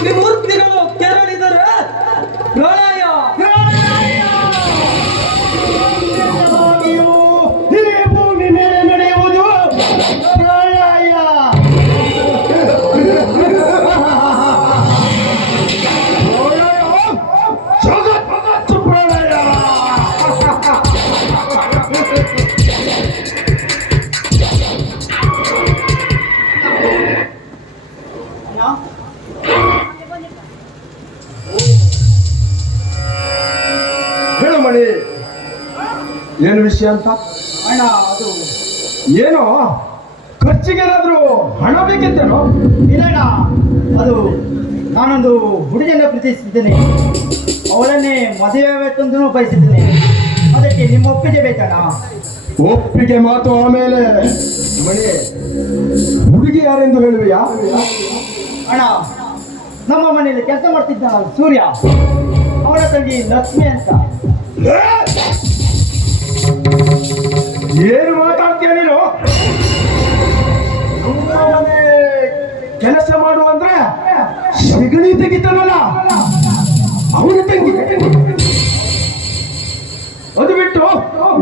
ಈ ಮಣಿ ಏನು ವಿಷಯ ಅಂತ? ಅಣ್ಣ ಅದು ಏನು? ಖರ್ಚಿಗೆ ಏನಾದರೂ ಹಣ ಬೇಕಿತ್ತೇನೋ? ಇಲ್ಲಣ್ಣ ಅದು ನಾನೊಂದು ಹುಡುಗಿಯನ್ನು ಪ್ರೀತಿಸಿದ್ದೇನೆ. ಅವಳನ್ನೇ ಮದುವೆಬೇಕೆಂದು ಬಯಸಿದ್ದೇನೆ. ಅದಕ್ಕೆ ನಿಮ್ಮ ಒಪ್ಪಿಗೆ ಬೇಕಣ್ಣ. ಒಪ್ಪಿಗೆ ಮಾತು ಆಮೇಲೆ. ಮಳೆ ಹುಡುಗಿ ಯಾರೆಂದು ಹೇಳುವೆಯಾ? ಅಣ್ಣ ನಮ್ಮ ಮನೆಯಲ್ಲಿ ಕೆಲಸ ಮಾಡ್ತಿದ್ದ ಸೂರ್ಯ. ಅವಳ ತಂಗಿ ಲಕ್ಷ್ಮಿ ಅಂತ. ಏನು ಮಾತಾಡ್ತೀಯ ನೀನು? ಕೆಲಸ ಮಾಡು ಅಂದ್ರೆ ಸಿಗಣಿ ತೆಗಿತಾನಲ್ಲ, ಅವನ ತಂಗಿ ಅದು ಬಿಟ್ಟು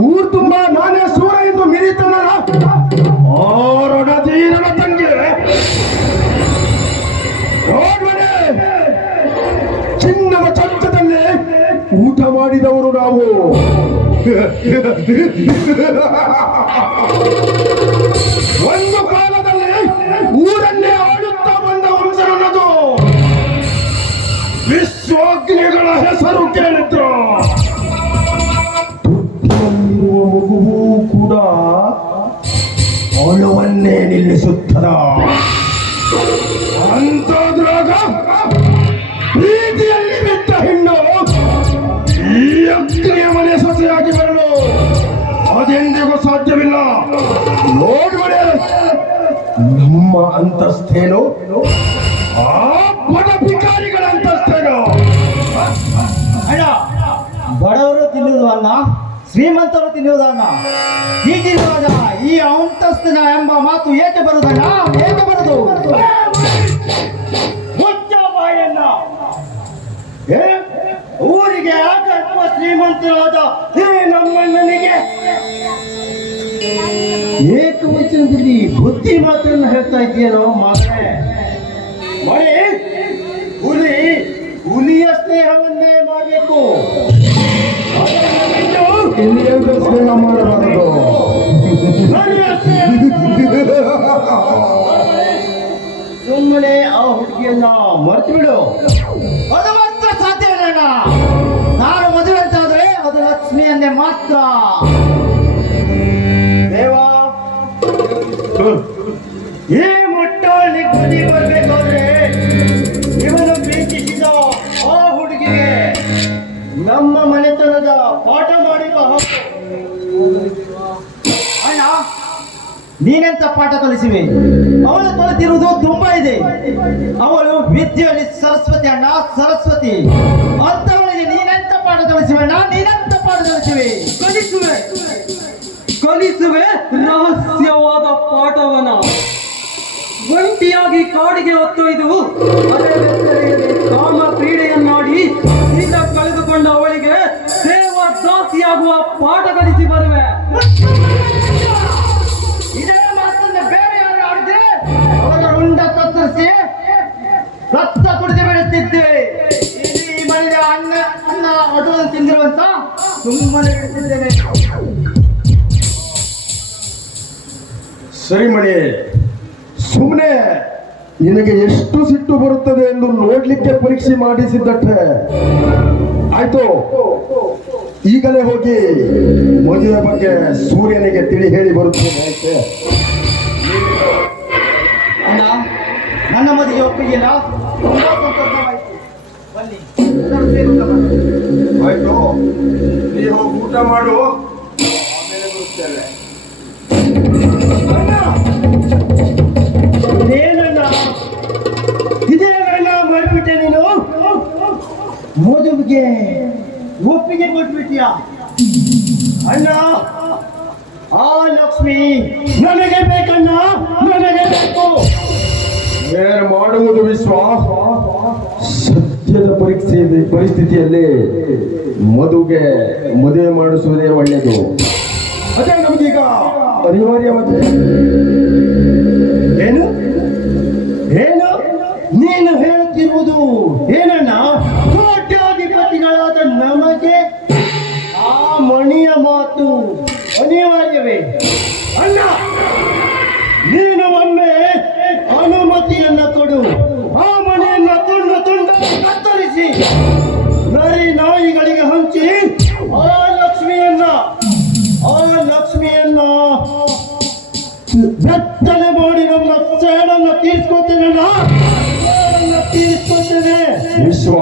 ಊರ್ ತುಂಬಾ ನಾನೇ ಸೂರ ಎಂದು ಮಿರಿತಾನಲ್ಲ ಮಾಡಿದವರು ನಾವು ಒಂದು ಕಾಲದಲ್ಲಿ ಊರನ್ನೇ ಆಳುತ್ತಾ ಬಂದ ವಂಶ ನನ್ನದು ವಿಶ್ವಾಗ್ನಿಗಳ ಹೆಸರು ಕೇಳಿದ್ರು ತುಟ್ಟಿಯಲ್ಲಿರುವ ಮಗುವೂ ಕೂಡ ಅಳುವನ್ನೇ ನಿಲ್ಲಿಸುತ್ತದ ಅಂತದ್ರಾಗ ಅಂತಸ್ತೇನು ಆ ಬಡ ಭಿಕಾರಿಗಳ ಅಂತಸ್ತೇನು ಅಣ್ಣ, ಬಡವರು ತಿನ್ನುವುದು ಅನ್ನ ಶ್ರೀಮಂತರು ತಿನ್ನುವುದನ್ನ ಹೀಗಿರುವಾಗ ಈ ಅಂತಸ್ತಿನ ಎಂಬ ಮಾತು ಏಕೆ ಬರುದಣ್ಣ ಏಕೆ ಬರುದು? ಆಗ? ಊರಿಗೆ ಆಕಲ್ಪ ಶ್ರೀಮಂತರಾದ ನಮ್ಮಣ್ಣನಿಗೆ. ಏಕವಚನದಲ್ಲಿ ಬುದ್ಧಿ ಮಾತನ್ನ ಹೇಳ್ತಾ ಇದೆಯೇನೋ ಮಗನೇ ಮಣಿ ಹುಲಿ, ಹುಲಿಯ ಸ್ನೇಹವನ್ನೇ ಮಾಡಬೇಕು. ಸುಮ್ಮನೆ ಆ ಹುಡುಗಿಯನ್ನ ಮರ್ತು ಬಿಡು ಅದು ಮಾತ್ರ ಸಾಧ್ಯ ನಾನು ಮದುವೆ ಅಂತಾದ್ರೆ ಅದು ಲಕ್ಷ್ಮಿಯನ್ನೇ ಮಾತ್ರ. ಮನೆತನದ ಪಾಠ ಮಾಡಿರುವ ಅಣ್ಣ, ನೀನೆಂತ ಪಾಠ ಕಲಿಸಿವೆ? ಅವಳು ಕಲಿತಿರುವುದು ತುಂಬಾ ಇದೆ. ಅವಳು ವಿದ್ಯೆಯಲ್ಲಿ ಸರಸ್ವತಿ ಅಣ್ಣ, ಸರಸ್ವತಿ. ಅಂತವಳಿಗೆ ನೀನೆಂತ ಪಾಠ ಕಲಿಸಿವೆ ಅಣ್ಣ? ನೀನೆಂತ ಪಾಠ ಕಲಿಸಿವೆ? ಕಲಿಸುವೆ. ಕಲಿಸುವೆ ರಹಸ್ಯವಾದ ಪಾಠವನ. ಒಂಟಿಯಾಗಿ ಕಾಡಿಗೆ ಹೊತ್ತೊಯ್ದು ಕಾಮ ದಾಸಿಯಾಗುವ ಪಾಠ ಕಲಿಸಿ ಬರುವೆ. ಇದೇ ಮಾತನ್ನ ಬೇರೆ ಯಾರು ಆಡಿದ್ರೆ ಅವರ ಉಂಡ ಕತ್ತರಿಸಿ ರಕ್ತ ಕುಡಿದು ಬಿಡುತ್ತಿದ್ದೆ. ಇದು ಈ ಅಣ್ಣ ಅನ್ನ ಅನ್ನ ಅಡುವನ್ನು ತಿಂದಿರುವಂತ ಸುಮ್ಮನೆ ಬಿಡುತ್ತಿದ್ದೇನೆ ಸರಿ ಮಣಿ ಸುಮ್ಮನೆ ನಿನಗೆ ಎಷ್ಟು ಸಿಟ್ಟು ಬರುತ್ತದೆ ಎಂದು ನೋಡ್ಲಿಕ್ಕೆ ಪರೀಕ್ಷೆ ಮಾಡಿಸಿದ್ದಟ್ಟೆ ಆಯ್ತು. ಈಗಲೇ ಹೋಗಿ ಮದುವೆ ಬಗ್ಗೆ ಸೂರ್ಯನಿಗೆ ತಿಳಿ ಹೇಳಿ ಬರುತ್ತೇನೆ ಆಯ್ತೆ ಅಣ್ಣ ನನ್ನ ಮದುವೆ ಒಪ್ಪಿಗೆಲ್ಲ ತುಂಬಾ ಸಂತೋಷವಾಯಿತು. ಬನ್ನಿ. ಆಯ್ತು. ನೀವು ಊಟ ಮಾಡು. ಆಮೇಲೆ ಬರುತ್ತೇವೆ ಏನಣ್ಣ? ಇದೇನಣ್ಣ ಮಾಡ್ಬಿಟ್ಟೆ ನೀನು? ಮದುವೆಗೆ ಒಪ್ಪಿಗೆ ಕೊಟ್ಬಿಟ್ಟಿಯ ಅಣ್ಣ ಆ ಲಕ್ಷ್ಮಿ ನನಗೆ ಬೇಕಣ್ಣ ನನಗೆ ಬೇಕು. ಏನು ಮಾಡುವುದು ವಿಶ್ವ? ಸತ್ಯದ ಪರೀಕ್ಷೆ ಪರಿಸ್ಥಿತಿಯಲ್ಲಿ ಮದುಗೆ ಮದುವೆ ಮಾಡಿಸುವುದೇ ಒಳ್ಳೆಯದು. ಅದೇ ನಮಗೀಗ. ಅನಿವಾರ್ಯ ಮತ್ತೆ ಬೆತ್ತಲೆ ಮಾಡಿ ನಮ್ಮ ಸೇಡನ್ನ ತೀರ್ಸ್ಕೊತೇನೆ ತೀರ್ಸ್ಕೊತೇನೆ. ವಿಶ್ವ,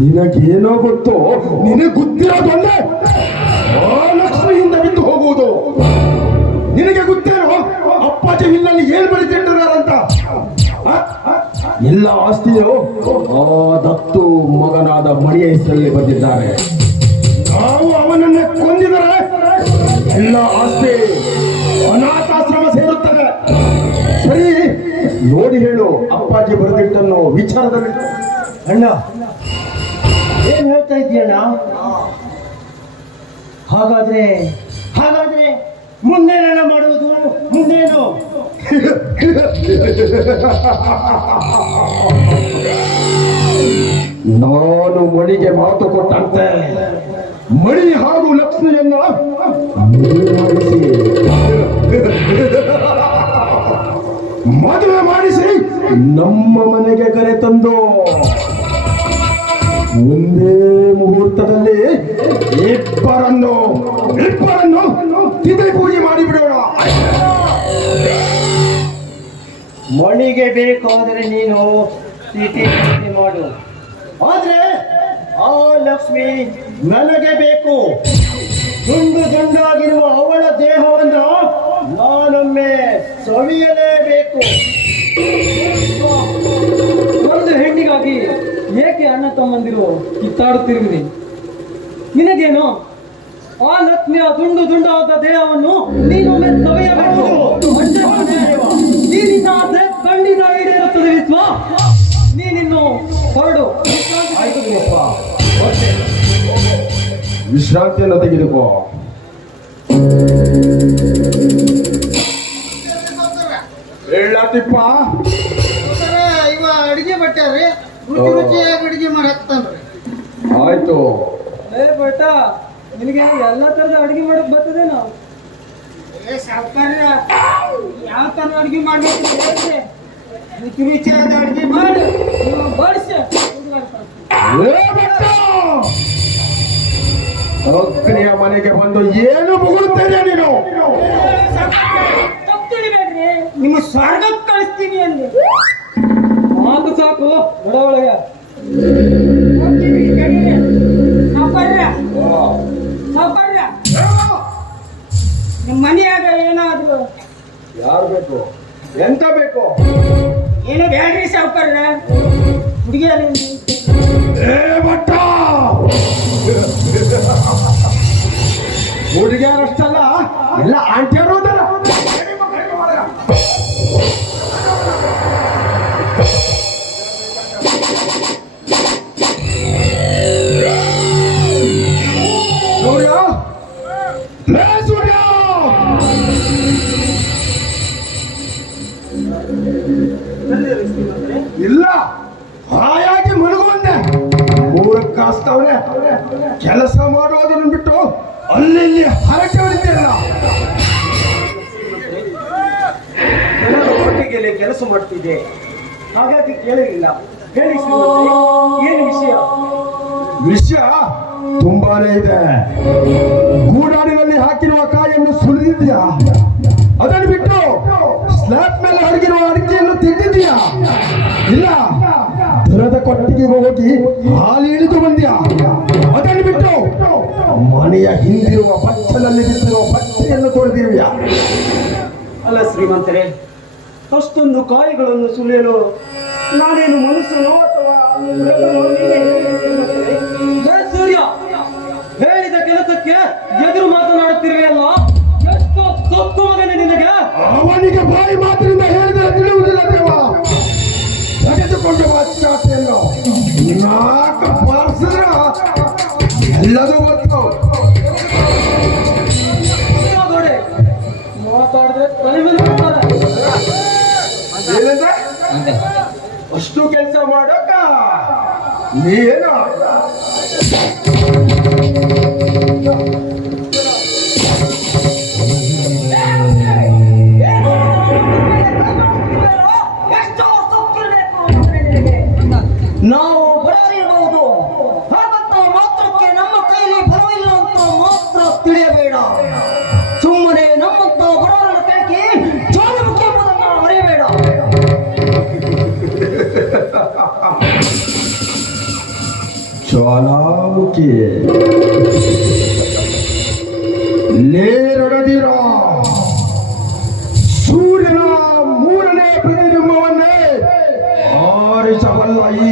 ನಿನಗೇನೋ ಗೊತ್ತು, ನಿನಗೆ ಗೊತ್ತಿರೋದೊಂದೇ ಲಕ್ಷ್ಮಿಯಿಂದ ಬಿದ್ದು ಹೋಗುವುದು. ನಿನಗೆ ಗೊತ್ತೇನೋ? ಅಪ್ಪಾಜಿ ವಿಲ್ಲಲ್ಲಿ ಏನ್ ಬರೀತಿಟ್ಟಿದಾರಂತ ಆ? ಎಲ್ಲ ಆಸ್ತಿಯು ಆ ದತ್ತು ಮಗನಾದ ಮಣಿಯ ಹೆಸರಲ್ಲಿ ಬಂದಿದ್ದಾರೆ. ನಾವು ಅವನನ್ನ ಕೊಂದಿದರೆ ಎಲ್ಲ ಆಸ್ತಿ ಅನಾಥಾಶ್ರಮ ಸೇರುತ್ತದೆ. ಸರಿ, ನೋಡಿ ಹೇಳು, ಅಪ್ಪಾಜಿ ಬರೆದಿಟ್ಟನ್ನು ವಿಚಾರದಲ್ಲಿ. ಅಣ್ಣ, ಏನ್ ಹೇಳ್ತಾ ಇದೀಯಣ್ಣ ಹಾಗಾದ್ರೆ ಹಾಗಾದ್ರೆ ಮುಂದೇನ ಮಾಡುವುದು? ಮುಂದೇನು? ನಾನು ಮಣಿಗೆ ಮಾತು ಕೊಟ್ಟಂತೆ. ಮಣಿ ಹಾಗೂ ಲಕ್ಷ್ಮಿಯನ್ನ ಮಣಿಗೆ ಬೇಕಾದರೆ ನೀನು ಮಾಡು. ಆದ್ರೆ ಆ ಲಕ್ಷ್ಮಿ ನನಗೆ ಬೇಕು. ದುಂಡು ದುಂಡಾಗಿರುವ ಅವಳ ದೇಹವನ್ನು ನಾನೊಮ್ಮೆ ಸವಿಯಲೇಬೇಕು. ಒಂದು ಹೆಣ್ಣಿಗಾಗಿ ಏಕೆ ಅಣ್ಣ ತಮ್ಮಂದಿರು ಕಿತ್ತಾಡುತ್ತಿರುವಿರಿ? ನಿನಗೇನು? ಆ ಲಕ್ಷ್ಮಿಯ ದುಂಡು ದುಂಡಾದ ದೇಹವನ್ನು ನೀನೊಮ್ಮೆ ಸವಿಯಬೇಕು. ಅಷ್ಟೇ ಖಂಡಿತ ಈಡೇರುತ್ತದೆ ವಿಶ್ವ. ನೀನಿನ್ನು ಹೊರಡು. ವಿಶ್ರಾಂತಿ ಆಯ್ತು ಬರ್ತೇನೆ. ವಿಶ್ರಾಂತಿಯನ್ನು ತೆಗೆದುಕೋ. ಹೇಳತ್ತಿಪ್ಪ. ಇವ ಅಡಿಗೆ ಬಟ್ಟಾರಿ ರುಚಿ ರುಚಿಯಾಗಿ ಅಡಿಗೆ ಮಾಡಿ ಹಾಕ್ತಾನ್ರಿ. ಆಯ್ತು. ಏ ಬೇಟ ನಿನಗೆ ಎಲ್ಲ ತರದ ಅಡಿಗೆ ಮಾಡಕ್ ಬರ್ತದೇನೋ ಏ ಸಾವುಕಾರ ಯಾವ ತರ ಅಡಿಗೆ ಮಾಡ್ಬೇಕು ಅಡಿಗೆ ಮಾಡಿ ನೀವು ಬಡಿಸ! ಅಗ್ನಿಯ ಮನೆಗೆ ಬಂದು ಏನು ಮುಗುಳುತ್ತೇನೆ ನೀನು? ನಿಮ್ಮ ಸ್ವರ್ಗಕ್ಕೆ ಕಳಿಸ್ತೀನಿ ಅಂದೆ. ಮಾತು ಸಾಕು ಬಡವಳಗ ನಿಮ್ಮ ಮನೆಯಾಗ ಏನಾದ್ರು ಯಾರು ಬೇಕು? ಎಂತ ಬೇಕು? ಏನು ಬ್ಯಾಡ್ರಿ ಸಾವುಕಾರ ಭಟ್ಟ! ಹುಡುಗಿಯರಷ್ಟಲ್ಲ? ಎಲ್ಲ ಆಂಟಿಯರು ಇಲ್ಲ. ಹಾಯಾಗಿ ಮಲಗುವಂತೆ. ಮೂರಕ್ಕೆ ಕಾಸ್ತವ್ರೆ ಕೆಲಸ ಮಾಡೋದನ್ನು ಬಿಟ್ಟು ಅಲ್ಲಿ ಇಲ್ಲಿ ಹರಕೆ ಹೊಡಿತಿಲ್ಲ ಒಟ್ಟಿಗೆ ಕೆಲಸ ಮಾಡ್ತಿದ್ದೆ ಹಾಗಾಗಿ ಕೇಳಲಿಲ್ಲ. ಹೇಳಿ ಏನು ವಿಷಯ? ವಿಷಯ ತುಂಬಾನೇ ಇದೆ. ಗೂಡಾಡಿನಲ್ಲಿ ಹಾಕಿರುವ ಕಾಯನ್ನು ಸುಲಿದಿದ್ಯಾ ಅದನ್ನು ಬಿಟ್ಟು ಸ್ಲ್ಯಾಪ್ ಮೇಲೆ ಅಡಗಿರುವ ಅಡಿಕೆಯನ್ನು ತೆಗೆದಿದ್ಯಾ ಇಲ್ಲ. ದರದ ಕೊಟ್ಟಿಗೆ ಹೋಗಿ ಹಾಲು ಇಳಿದು ಬಂದ್ಯ? ಅದನ್ನು ಬಿಟ್ಟು ಮನೆಯ ಹಿಂದಿರುವ ಬಚ್ಚಲಲ್ಲಿ ಬಿದ್ದಿರುವ ಬಟ್ಟೆಯನ್ನು ತೊಳೆದಿರುವ್ಯಾ? ಅಲ್ಲ ಶ್ರೀಮಂತರೇ ಅಷ್ಟೊಂದು ಕಾಯಿಗಳನ್ನು ಸುಲಿಯಲು ನಾನೇನು ಮನಸ್ಸು ಸೂರ್ಯ ಹೇಳಿದ ಕೆಲಸಕ್ಕೆ ಎದುರು ಮಾತನಾಡುತ್ತಿರುವೆಯಲ್ಲ? ಎಷ್ಟು ಸೊಕ್ಕು ಮಗನೇ ನಿನಗೆ. ಅವನಿಗೆ ಬಾಯಿ ಮಾತಿನಿಂದ ಎಲ್ಲದೂ ಗೊತ್ತು ನೋಡಿ ಮಾತಾಡಿದ್ರೆ ತಲೆ ಮೇಲೆ ಬರ್ತಾರೆ. ಏನಂದ್ರೆ ಅಷ್ಟು ಕೆಲಸ ಮಾಡಕ್ಕ? ನೀನು ನಾವು ನೇರೊಡೆದಿರ ಸೂರ್ಯನ ಮೂರನೇ ಪ್ರತಿಬಿಂಬವನ್ನೇ ಆರಿಸಬಲ್ಲ ಈ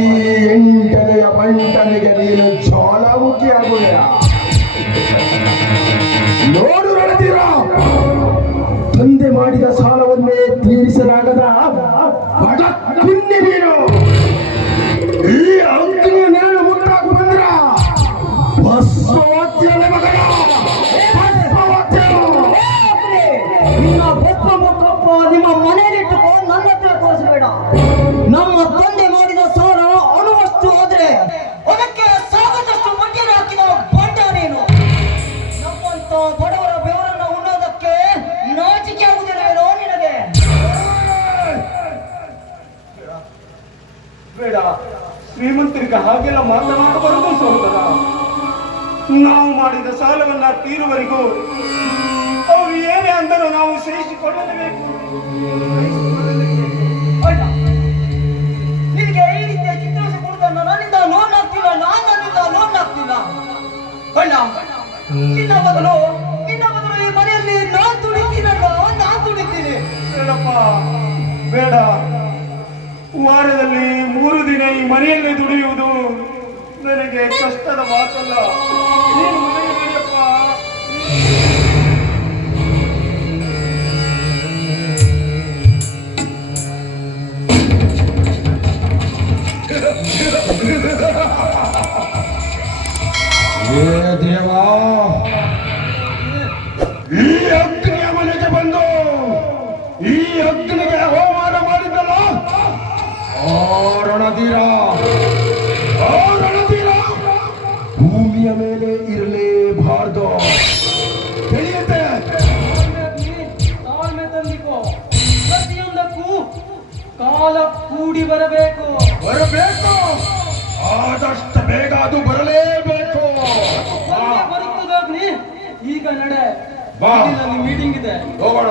ಎಂಟನೆಯ ಬಂಟನಿಗೆ ನೀನು ಜ್ವಾಲಾಮುಖಿ ನಾವು ಮಾಡಿದ ಸಾಲವನ್ನ ತೀರುವರೆಗೂ ಅವರು ಏನೇ ಅಂದರೂ ನಾವು ಸಹಿಸಿಕೊಳ್ಳಲೇಬೇಕು. ನಿನಗೆ ರೀತಿಯ ಚಿತ್ರಿಸಿ ನನ್ನಿಂದ ಲೋನ್ ಆಗ್ತಿಲ್ಲ ನಾನು ನನ್ನಿಂದ ಲೋನ್ ಆಗ್ತಿಲ್ಲ ಅಣ್ಣ ನಿನ್ನ ಈ ಮನೆಯಲ್ಲಿ ನಾನ್ ದುಡಿತೀನಲ್ಲ ನಾನ್ ದುಡಿತೀನಿ ಬೇಡಪ್ಪ, ಬೇಡ. ವಾರದಲ್ಲಿ ಮೂರು ದಿನ ಈ ಮನೆಯಲ್ಲಿ ದುಡಿಯುವುದು ನನಗೆ ಕಷ್ಟದ ಮಾತಲ್ಲ. ನೀನು ದೇವ. ಈ ಈ ಅಗ್ನಿಗೆ ಹೋಮಾನ ಮಾಡಿದ್ದಲ್ಲ? ಆ ರಣಧೀರ ಭೂಮಿಯ ಮೇಲೆ ಇರಲೇಬಾರ್ದು. ತಿಳಿಯುತ್ತೆ? ತಾಳ್ಮೆ ತಂದಿಕೋ ಪ್ರತಿಯೊಂದಕ್ಕೂ ಕಾಲ ಕೂಡಿ ಬರಬೇಕು. ಬರಬೇಕು. ಆದಷ್ಟು ಬೇಗ ಅದು ಬರಲೇಬೇಕು. ಬಾ, ಬರುತ್ತದಾಗ್ಲಿ ಈಗ ನಡೆ. ಮೀಟಿಂಗ್ ಇದೆ. ಹೋಗೋಣ.